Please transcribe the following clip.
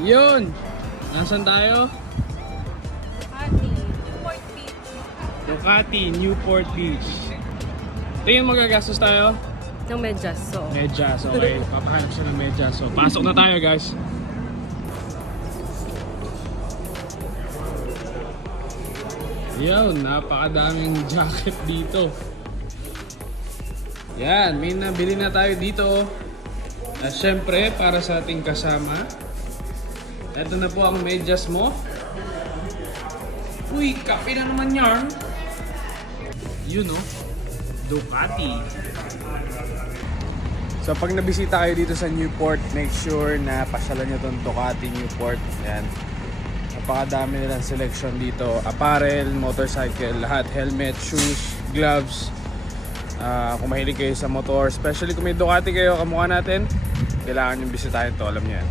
Yun! Nasaan tayo? Newport Beach. Ducati, Newport Beach. Tingin magagastos tayo? Ng medyas, so. Medyas, okay. Papahanap siya ng medyas. So, pasok na tayo guys. Yun, napakadaming jacket dito. Yan, may nabili na tayo dito. At syempre, para sa ating kasama, ito na po ang medyas mo. Uy, kape na naman yarn. Yun oh, Ducati. So pag nabisita kayo dito sa Newport, make sure na pasyalan nyo itong Ducati Newport. Yan. Napakadami nilang selection dito. Apparel, motorcycle, lahat. Helmet, shoes, gloves. Kung mahilig kayo sa motor, especially kung may Ducati kayo, kamukha natin, kailangan nyo bisitahin to, alam nyo yan.